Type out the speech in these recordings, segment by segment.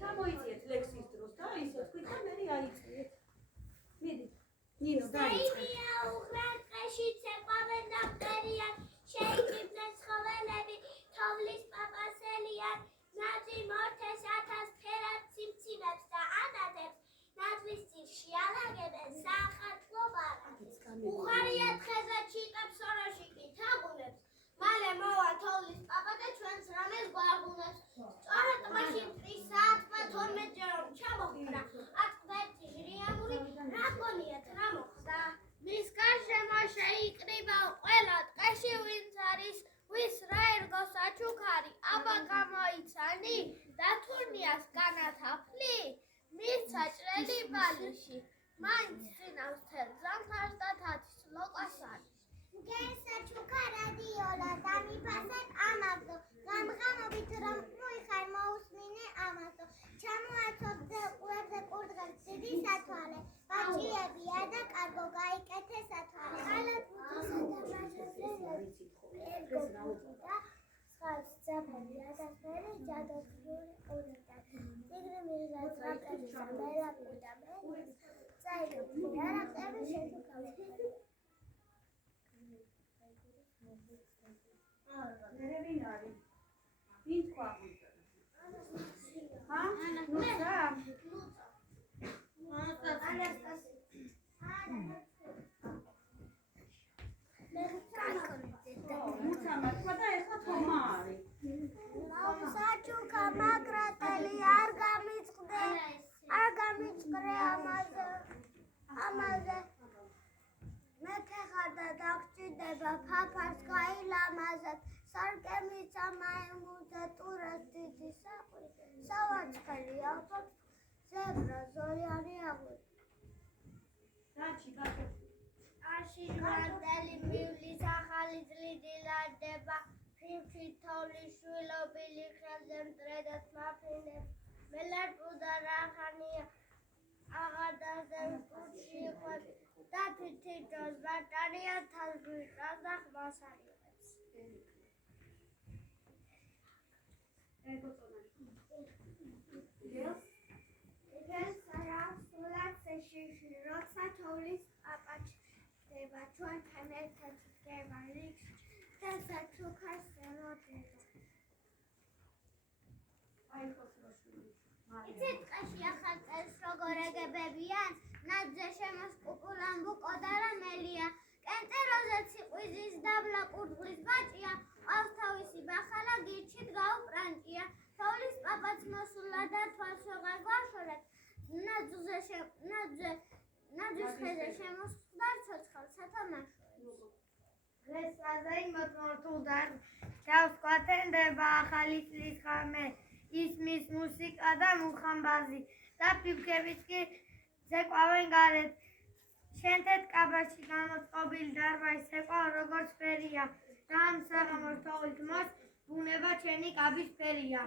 ჩამოიწიეთ ლექსის დროს და ისე თქვით და მე აიწიეთ. მიდი. ნინო დაიწყე. უხრატყეში ცეკვავენ და მყერიან, შეიკრიბნენ ცხოველები, თოვლის პაპასელიან, ნაძვი მორთეს ათასფერად ციმციმებს და ანათებს, ნაძვის ძირში ალაგებენ საახალწლო ბარათს. უხარია თხეზე ჩიყებს სოროში კი თაღუნებს, მალე მოვა თოვლის პაპა და ჩვენს რამეს გვარღუნებს. სწორედ ტბაში მტრის საათმა 12 ჯერ ჩამოხდა, ატყბერტი ჟრიამური, რა გონიათ რა მოხდა? მის გარშემო შეიკრიბა ყველა ტყეში ვინც არის, ვის რა ერგოს აჩუქარი, აბა გამოიცანი, დათურნიას განათაფლი, მისცა ჭრელი ბალიში, მაინც წინავს თელ ზამთარს და თათის ლოყას არის. გესაჩუქა რადიოლა დამიფასებ ამაზო, გამღამობით რომ მოიხარ მოусმინე ამაზო, ჩამოაცობ ყურებზე კურდღელს დიდი სათვალე, ბაჭიებია და კარგო გაიკეთე სათვალე. ხალხს ძაფები ათასფერი ჯადოქრული ყურიდან, იგრი მიღაც რაკეთისა მელაკუდა მენის, წაილობდი არაყები შეჩუქავი. ვინ არის? ვინ თქვა? ჰა? ნუცა? ნუცა თქვა და ეხლა თომა არის. საჩუქა მაგრატელი არ გამიწყრე ამაზე. მეთეხარ და დაგჭირდება ფაფარს გაილამაზებ, სარკემიცა მაიმუნზე ტურას დიდი საყვი, სავაჭყელი ალბათ ზებრა ზოლიანი აღვი. დაჩი ბატონო. არში ჟვანტელი მივლის ახალი წლი დილარდება, ფიფი თოვლის შვილობილი ხელზე მტრედას მაფრინებს, მელარპუდა რახანია აღარ დასდევს კუჩში იყვები და თვითონ ბატარია თალგვიტას და ხმას არიღებს. იგენ სარასულად შეში, როცა თოვლის პაპა ჩდება, ჩვენთან ერთად დგება რიგში და საჩუქას ელოდება. იცით ტყეში ახალ წელს როგორ ეგებებიან? ნაძვზე შემოსკუპულამბუკო და რამელია, კენტეროზე ციყვიზის დაბლა კურდღლის ბაჭია, ყავს თავისი ბახალა გირჩით გაუპრანჭია. თოვლის პაპაც მოსულა და თვალს ვეღარ გვაშორებს, ნაძვის ხეზე შემოსხდა ცოცხალ სათამაშოებს. დღეს საზეი მოწმორთულთან ჩავს კვათენდება ახალი წლის ღამე, ისმის მუსიკა და მუხამბაზი და ფიფქებიც კი ზეკვავენ გარეთ. შენთეთ კაბაში გამოწყობილი დარბაზი ცეკვა როგორც ფერია და ამ საღამოს თოვლით მას ბუნება ჩენი კაბის ფერია.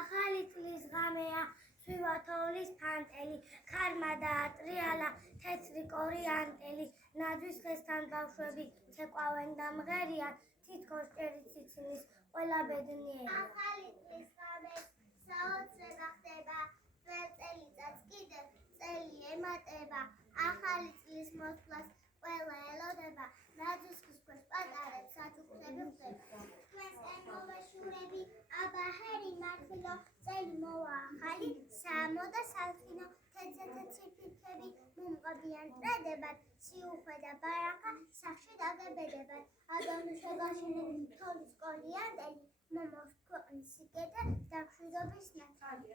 ახალი წლის ღამეა სვივა თოვლის ფანტელი ხარმა დაატრიალა თეთრი კორიანტელი ნაძვის ხესთან ბავშვები ცეკვავენ და მღერიან თითქოს ჭერი ციცინის ყველა ბედნიერი. ახალი წლის ღამეს საოცრება ხდება ძველ წელიწადს კიდევ წელი ემატება ახალი წლის მოსვლას ყველა ელოდება ნაძვის ხის ქვეშ პატარებს საჩუქრები ხდება. თქვენს ემოვეშურები აბა ჰერი მართლო წელი მოვა ახალი საამო და სალხინო თეთრ ციფრები მომყობიან წედებად სიუხვე და ბარაკა სახში დაგებედებად ადონშებაშინები თოლის კორიანტელი მომოს ქვეყნის სიკეთე და მშვიდობის ნათელი.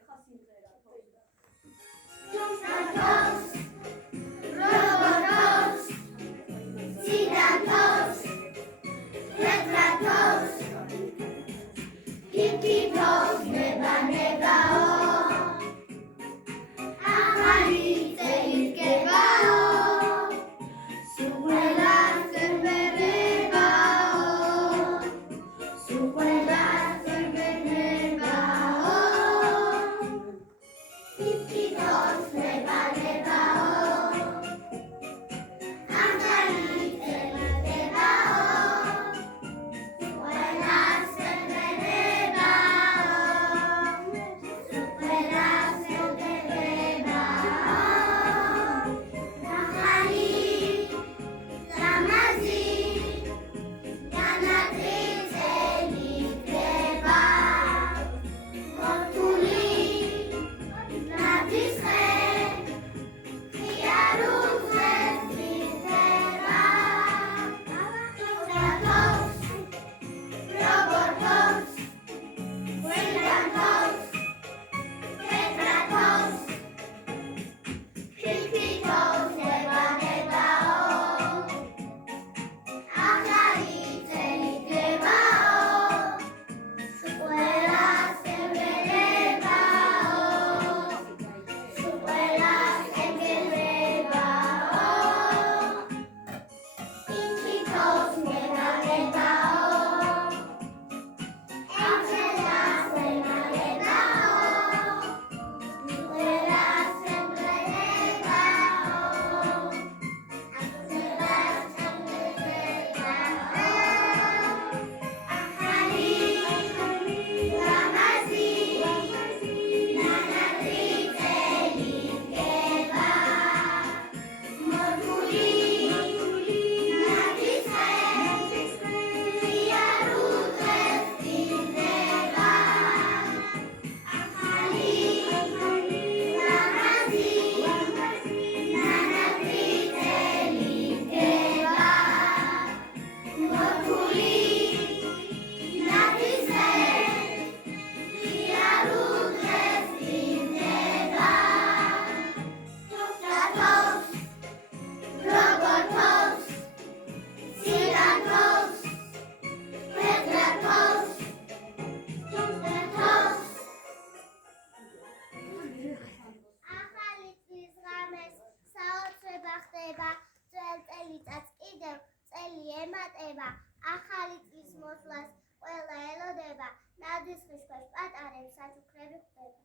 ახალი წლის მოსვლას ყველა ელოდება ნაძვის ხის ქვეშ პატარებს საჩუქრები ხდება.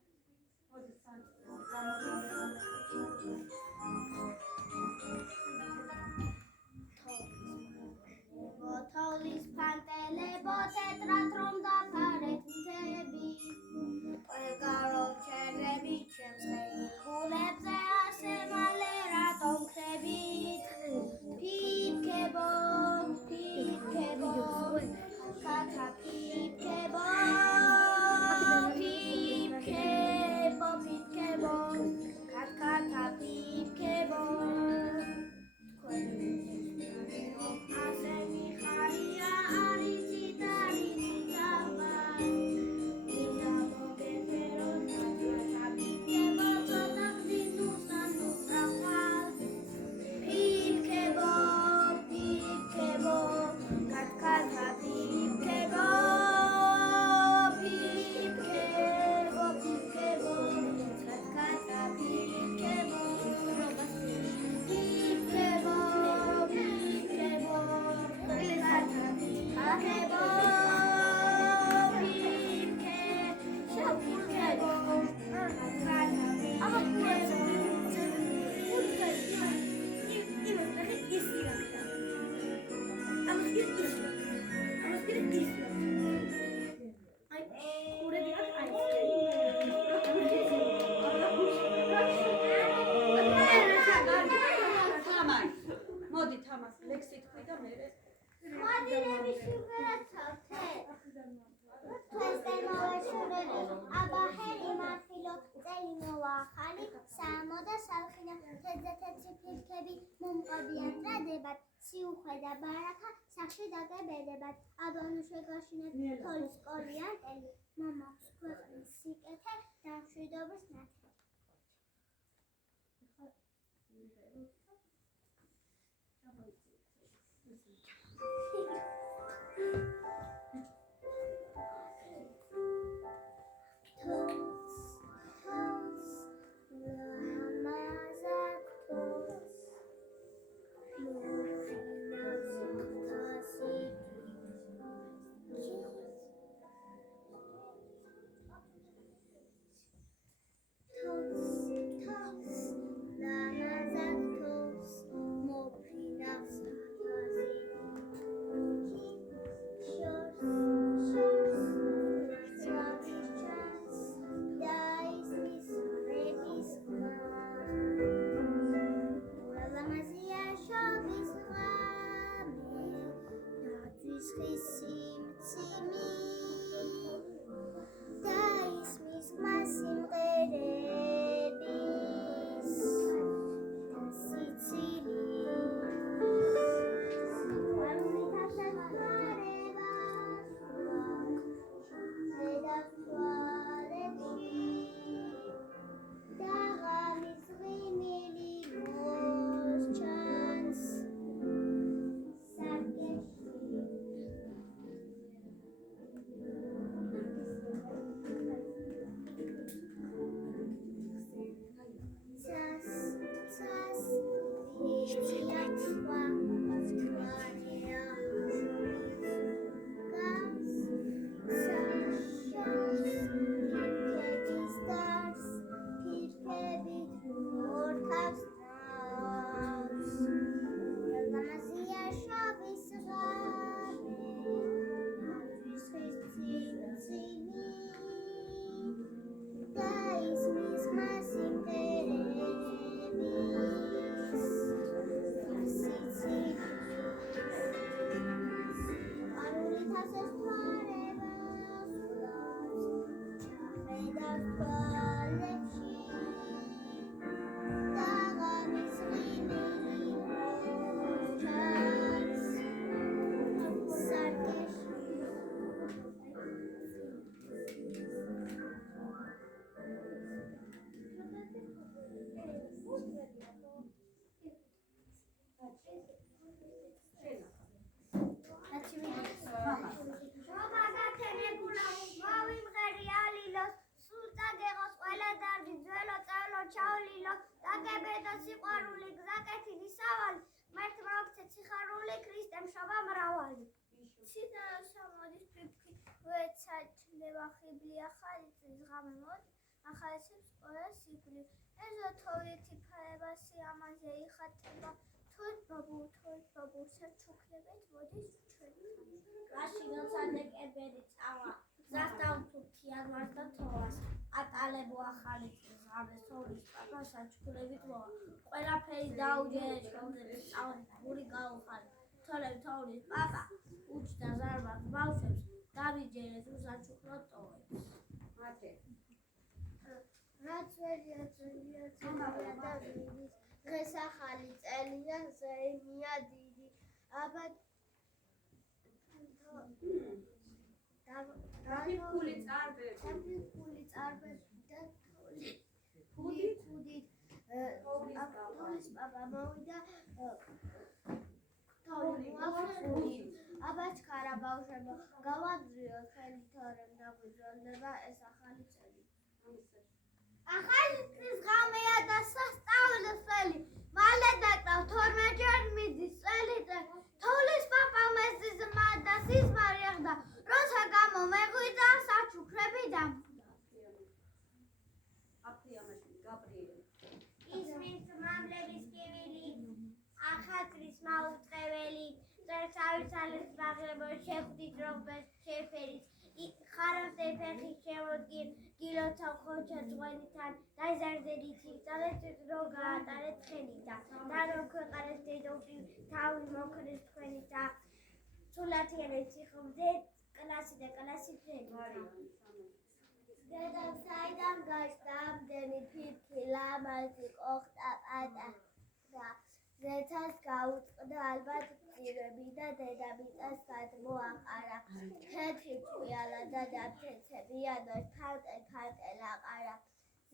თოვლის ფანტელებო თეტრად რომ დაფარეთ მთები ყველგანო ჩერები ჩემს ხელებზე ასე მალე რატომ ხებით ფიფქებო ქაქა ფიფქებო ქაქა ფიფქებო ასე მიხარია არიცით ხვადირების შეგრაცავთე. თესდენ მოვეშურები, აბა ჰერი მახილო, წელი მოვახალი, სამო და სალხინა, თეთრ ფირქები მომყოდიან ტრადებად, სიუხვე და ბარაქა, სახში დაგებედებად, აბა ნუ შეგაშინებ თოლის კორიანტელი, მომაქვს ქვეყნის სიკეთე და მშვიდობის ნათელი. ყველაფერი დაუჯერეთ, შოვნების წავით, გური გაუხარეთ, თოლებ თოვლის პაპა, უჩდა ზარბას ბავშვებს, დავიჯერეთ უსაჩუქროდ ტოვებს. რაც ვერია ძვირია და ვიდის, დღეს ახალი წელია, ზეიმია დიდი, აბა დაფიქული წარბები და ფუდით თოლის პაპა მოვიდა თოლის მოახსნით აბა ჩქარა ბავშვებო გავაძრიოთ ხელი თორემ დაგვიძველდება ეს ახალი წელი ახალი წლის ღამეა და სასწაულო წელი მალე დაკრავ 12 ჯერ მიდის წელი თოლის პაპა მეზიზმა და სიზმარი ახდა როცა გამომეღვიძა საჩუქრები დამხვდა ისმის მამლების კივილი, ახალწლის მაუწყებელი, წერს ავიცალებს მაღლებო შეხვდით როგბეს შეფერით, ხარობდე ფეხი შემოდგირ გილოცა ხოჩა ძღვენიდან დაიზარდედით იწალეთ რო გაატარეთ ხელიდან და რომ ქვეყანას დედოფლი თავი მოქმეdes თქვენითა სულათიანეთ სიხმდე კლასი და კლასი ფრენითა დედამ საიდან გაშდა ამდენი ფირფი ლამაზი ყოხტა პატარა ზეთას გაუწყდა ალბათ წირები და დედამიწას გადმოაყარა თეთრი ჭვიალა და დაფცებიანო ფარტე ლაყარა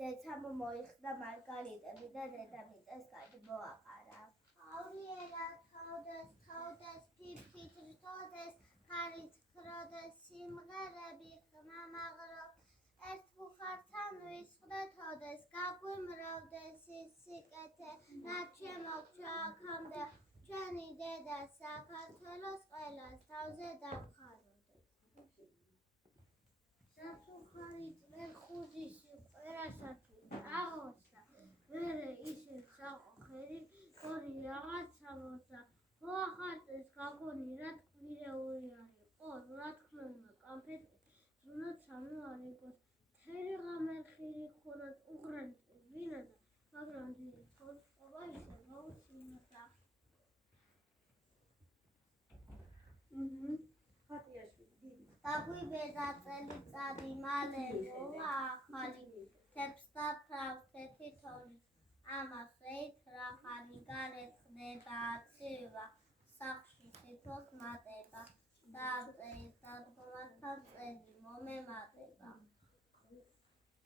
ზეთამ მოიხსნა მარგალიტები და დედამიწას გადმოაყარა აურიელა თავდეს ფიფით რთოდეს ქარით ქროდეს სიმღერები ხმამაღრო ერთ ბუხართან ვისხდეთოდეს გაგვიმრავლდეს ის სიკეთე რაც შემოგჩა აქამდე ჩვენი დედა საქართველოს ყველას თავზე დავხაროდეს საფუხარი წვერ ხუძისი ყვერასათვის აღოსა მერე ისე საყოხერი ორი რაღაც სამოსა მოახარწეს გაგონი რა ტკბილეული არისო რა თქმა უნდა კამფეტი ზრუნოთ სამი არ იყოს თერი ღამერხილი ხონად უღრან ვინადა მაგრამ დიდი თორწყობა ისე გაუცინოთა ხატიაშვილი დაგვიბედა წელიწადი მალე მოვა ახალი თებს და ფრავს თეთრი თოვლი ამას რეით რახანი გარეთ ხდება აცივა სახში სითოს მატება დაწერის დადგომასთან წელი მომემატება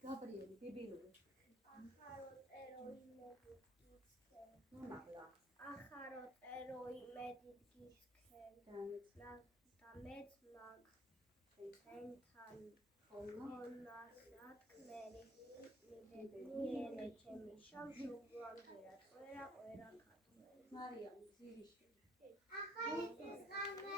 გაბრიელი ბიბილური ახარო წერო იმედით გისქენ მომაღლა ახარო წერო იმედით გისქენ და მეც მაგ შენთან ხონას ათქმერი მიდედნიერე ჩემი შავშუგვამდერად ყვერა ქართველი მარიამ ზივიშვილი ახალი წესრამე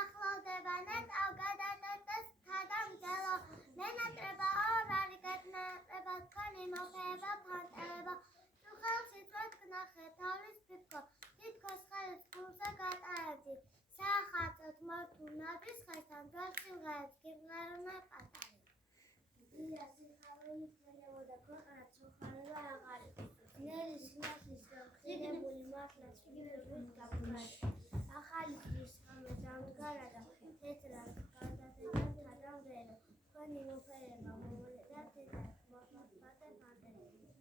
ახლოვდება ნეტავ გადადებას თადამგელო მენატრება ორარი გადნატრება თქვენი მოფეება ფანტელება თუ ხელში თქვენახე თავის ფიფკო თითქოს ხელის გულზე გატარებდი საახაცოთ მორთუნადის ხესთან ძველ სიმღერებს გიმღერონა პატარი ია სიხარულის წელებოდა ქვეყანაც მოხარება აღარ იყო ნელი სინახის ხილებული მართლაც ფიგურებით გაბგარი ახალი წლის ღამე დამდგარა და თეთრად გადადება თადამღერო თქვენი მოფერება მომედა თეთრად მოხმარდა ფანტეზია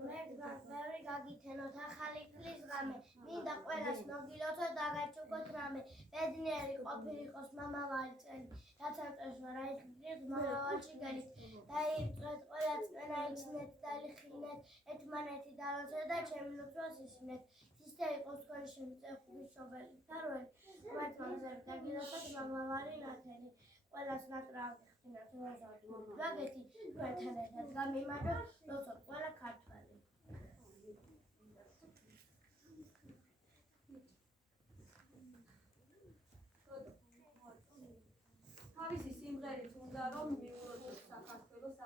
მერდვარ გაგითენოთ ახალი წლის ღამე მინდა ყველას მოგილოცოთ დაგაჩუქოთ რამე ბედნიერი ყოფილიყოს მამავალი წელი რაც არ წესვა რა იხდით მამავალში გელით დაირწყვეთ ყველა წვენა იცნეთ დაიხილნეთ ერთმანეთი დალოცეთ და ჩემი ლოცვას ისმნეთ სისტე იყოს თქვენი შემწეხვი სობელი თარველი მართლაც დაგილოცოთ მამავალი ნათელი ყველას ნატრავი ხდინათ ვაზართ გაგეთი თქვენთან ერთად გამიმარჯვოთ ლოცოთ ყველა ქართველი თავისი სიმღერით უნდა რომ მიულოცოთ საქართველოს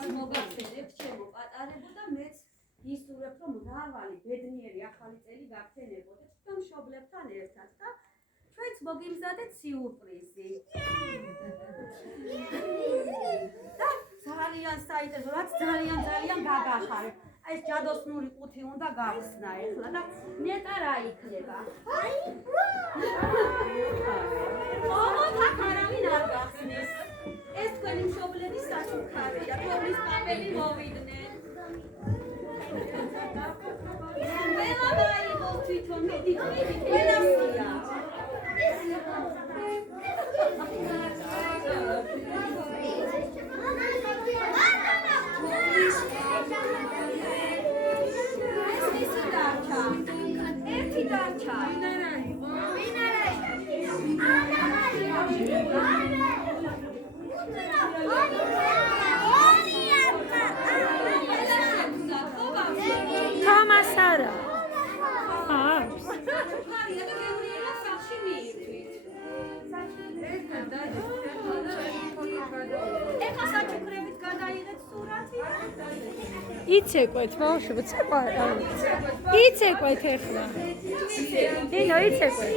ამას მოგახსენებთ ჩემო პატარებო და მეც გისურვებ რომ მრავალი ბედნიერი ახალი წელი გაგჩენებოდეთ მშობლებთან ერთად და ჩვენც მოგიმზადეთ სიურპრიზი. და ძალიან საინტერესო, რაც ძალიან გაგახარებ. ეს ჯადოსნური ყუთი უნდა გავხსნა ეხლა და ნეტა რა იქნება? ოღონდ აქ არავინ არ გახსნის. ეს თქვენი მშობლების საჩუქარია, თოვლის პაპელი მოვიდნენ. მელა გაიგო თვითონ მედიტები ყველასია. ერთი დარჩა. თამას არა. ეხლა საჩუქრებით გადაიღეთ სურათი. იცეკვეთ ბავშვებო, ცეკვა. იცეკვეთ ეხლა. ნინო, იცეკვეთ.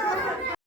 Now,